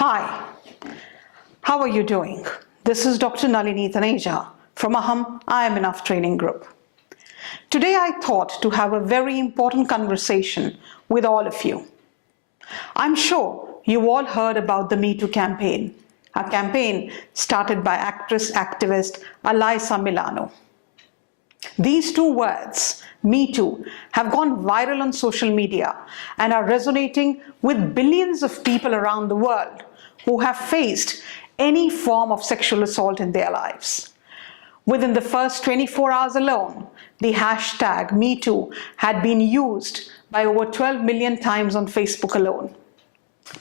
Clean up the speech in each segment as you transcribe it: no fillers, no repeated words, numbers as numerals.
Hi, how are you doing? This is Dr. Nalini Taneja from Aham, I Am Enough training group. Today I thought to have a very important conversation with all of you. I'm sure you all heard about the MeToo campaign, a campaign started by actress-activist Alyssa Milano. These two words, Me Too, have gone viral on social media and are resonating with billions of people around the world who have faced any form of sexual assault in their lives. Within the first 24 hours alone, the hashtag MeToo had been used by over 12 million times on Facebook alone.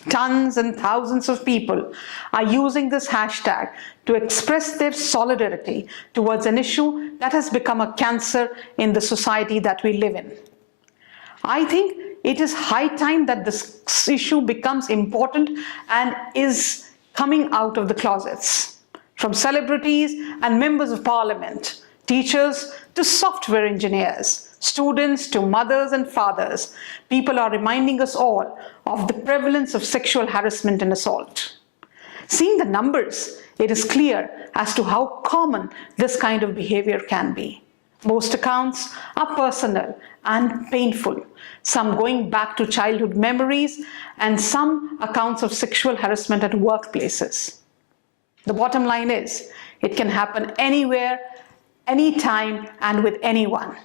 Tons and thousands of people are using this hashtag to express their solidarity towards an issue that has become a cancer in the society that we live in. I think it is high time that this issue becomes important and is coming out of the closets. From celebrities and members of parliament, teachers to software engineers, students to mothers and fathers, people are reminding us all of the prevalence of sexual harassment and assault. Seeing the numbers, it is clear as to how common this kind of behavior can be. Most accounts are personal and painful, some going back to childhood memories and some accounts of sexual harassment at workplaces. The bottom line is, it can happen anywhere, anytime, and with anyone.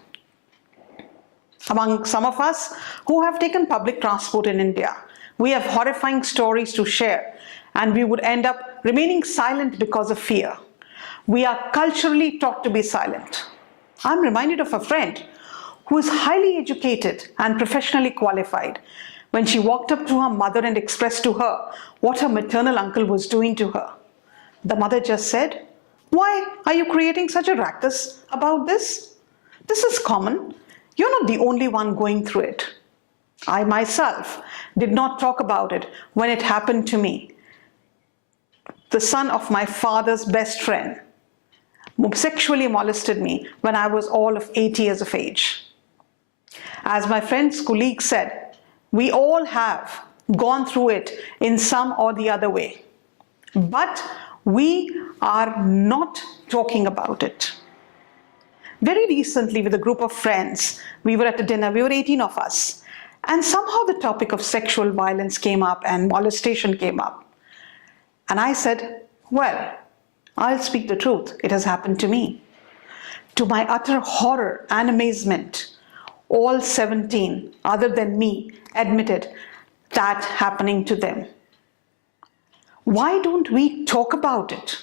Among some of us who have taken public transport in India, we have horrifying stories to share, and we would end up remaining silent because of fear. We are culturally taught to be silent. I'm reminded of a friend who is highly educated and professionally qualified. When she walked up to her mother and expressed to her what her maternal uncle was doing to her, the mother just said, "Why are you creating such a ruckus about this? This is common. You're not the only one going through it." I myself did not talk about it when it happened to me. The son of my father's best friend sexually molested me when I was all of 8 years of age. As my friend's colleague said, we all have gone through it in some or the other way, but we are not talking about it. Very recently, with a group of friends, we were at a dinner. We were 18 of us, and somehow the topic of sexual violence came up and molestation came up. And I said, well, I'll speak the truth. It has happened to me. To my utter horror and amazement, all 17, other than me, admitted that happening to them. Why don't we talk about it?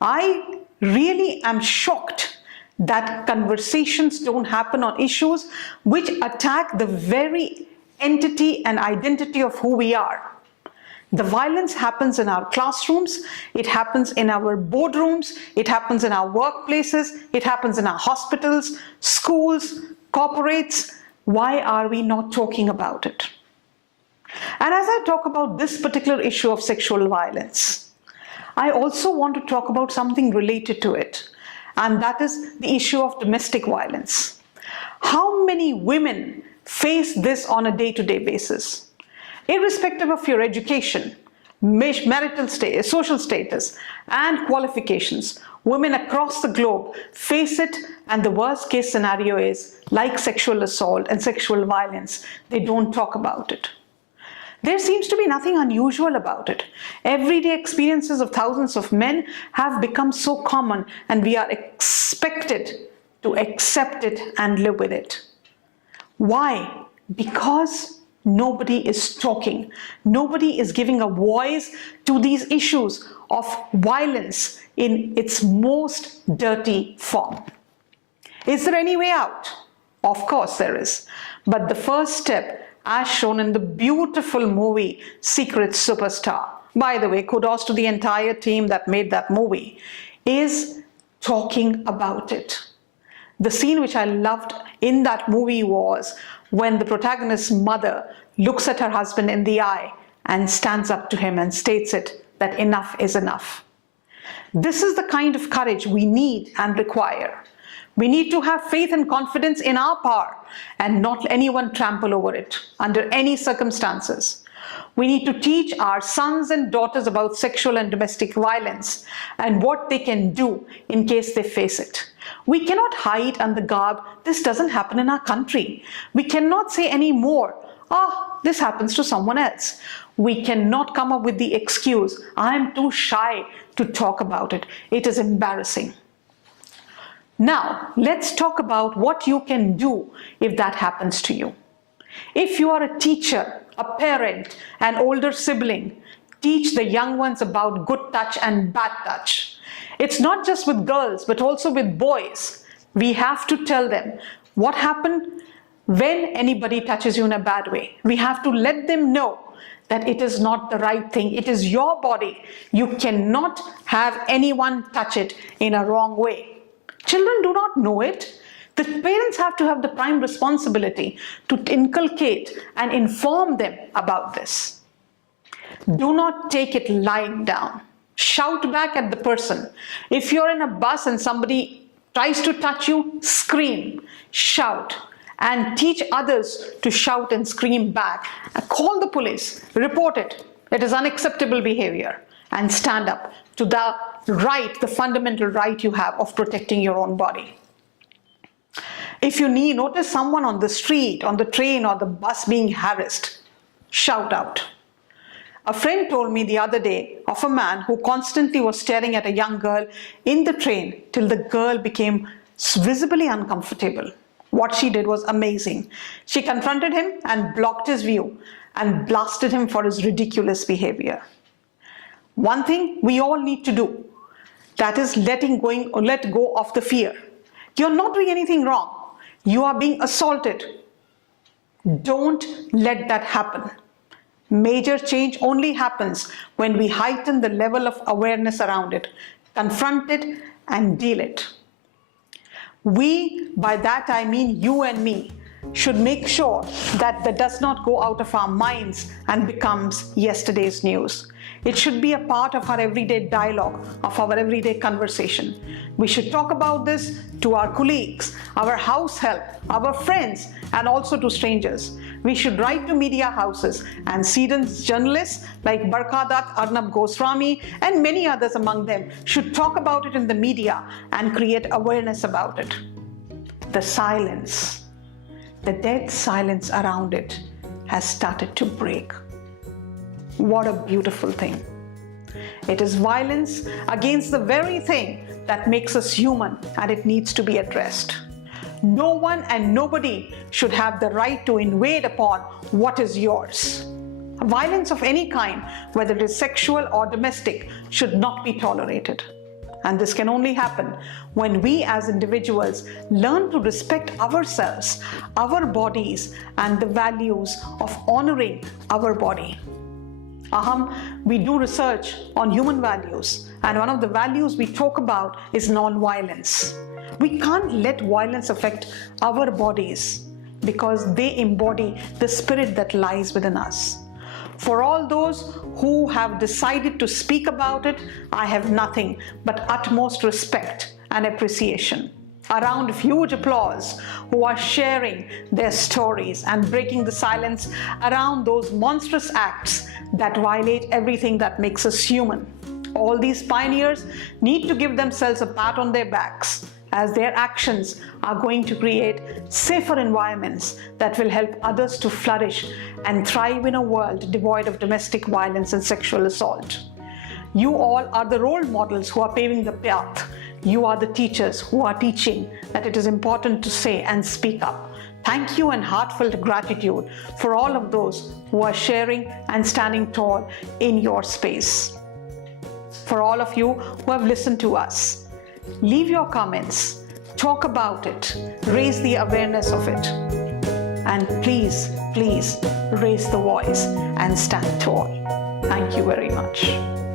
I really am shocked that conversations don't happen on issues which attack the very entity and identity of who we are. The violence happens in our classrooms, it happens in our boardrooms, it happens in our workplaces, it happens in our hospitals, schools, corporates. Why are we not talking about it? And as I talk about this particular issue of sexual violence, I also want to talk about something related to it, and that is the issue of domestic violence. How many women face this on a day-to-day basis? Irrespective of your education, marital status, social status, and qualifications, women across the globe face it, and the worst case scenario is, like sexual assault and sexual violence, they don't talk about it. There seems to be nothing unusual about it. Everyday experiences of thousands of men have become so common, and we are expected to accept it and live with it. Why? Because nobody is talking. Nobody is giving a voice to these issues of violence in its most dirty form. Is there any way out? Of course there is. But the first step, as shown in the beautiful movie Secret Superstar, by the way, kudos to the entire team that made that movie, is talking about it. The scene which I loved in that movie was when the protagonist's mother looks at her husband in the eye and stands up to him and states it, that enough is enough. This is the kind of courage we need and require. We need to have faith and confidence in our power and not let anyone trample over it under any circumstances. We need to teach our sons and daughters about sexual and domestic violence and what they can do in case they face it. We cannot hide under the garb, this doesn't happen in our country. We cannot say anymore, this happens to someone else. We cannot come up with the excuse, I'm too shy to talk about it. It is embarrassing. Now, let's talk about what you can do if that happens to you. If you are a teacher, a parent, an older sibling, teach the young ones about good touch and bad touch. It's not just with girls, but also with boys. We have to tell them what happened when anybody touches you in a bad way. We have to let them know that it is not the right thing. It is your body. You cannot have anyone touch it in a wrong way. Children do not know it. The parents have to have the prime responsibility to inculcate and inform them about this. Do not take it lying down. Shout back at the person. If you're in a bus and somebody tries to touch you, scream, shout, and teach others to shout and scream back. Call the police, report it. It is unacceptable behavior, and stand up to the right, the fundamental right you have of protecting your own body. If you notice someone on the street, on the train or the bus being harassed, shout out. A friend told me the other day of a man who constantly was staring at a young girl in the train till the girl became visibly uncomfortable. What she did was amazing. She confronted him and blocked his view and blasted him for his ridiculous behavior. One thing we all need to do, that is let go of the fear. You're not doing anything wrong. You are being assaulted. Don't let that happen. Major change only happens when we heighten the level of awareness around it, confront it, and deal it. We, by that I mean you and me, should make sure that does not go out of our minds and becomes yesterday's news. It should be a part of our everyday dialogue, of our everyday conversation. We should talk about this to our colleagues, our house help, our friends, and also to strangers. We should write to media houses and seasoned journalists like Barkadat, Arnab Goswami, and many others among them should talk about it in the media and create awareness about it. The silence, the dead silence around it has started to break. What a beautiful thing. It is violence against the very thing that makes us human, and it needs to be addressed. No one and nobody should have the right to invade upon what is yours. Violence of any kind, whether it is sexual or domestic, should not be tolerated. And this can only happen when we as individuals learn to respect ourselves, our bodies, and the values of honoring our body. Aham, we do research on human values, and one of the values we talk about is non-violence. We can't let violence affect our bodies because they embody the spirit that lies within us. For all those who have decided to speak about it, I have nothing but utmost respect and appreciation. A round of huge applause who are sharing their stories and breaking the silence around those monstrous acts that violate everything that makes us human. All these pioneers need to give themselves a pat on their backs, as their actions are going to create safer environments that will help others to flourish and thrive in a world devoid of domestic violence and sexual assault. You all are the role models who are paving the path. You are the teachers who are teaching that it is important to say and speak up. Thank you and heartfelt gratitude for all of those who are sharing and standing tall in your space. For all of you who have listened to us, leave your comments, talk about it, raise the awareness of it, and please, please raise the voice and stand tall. Thank you very much.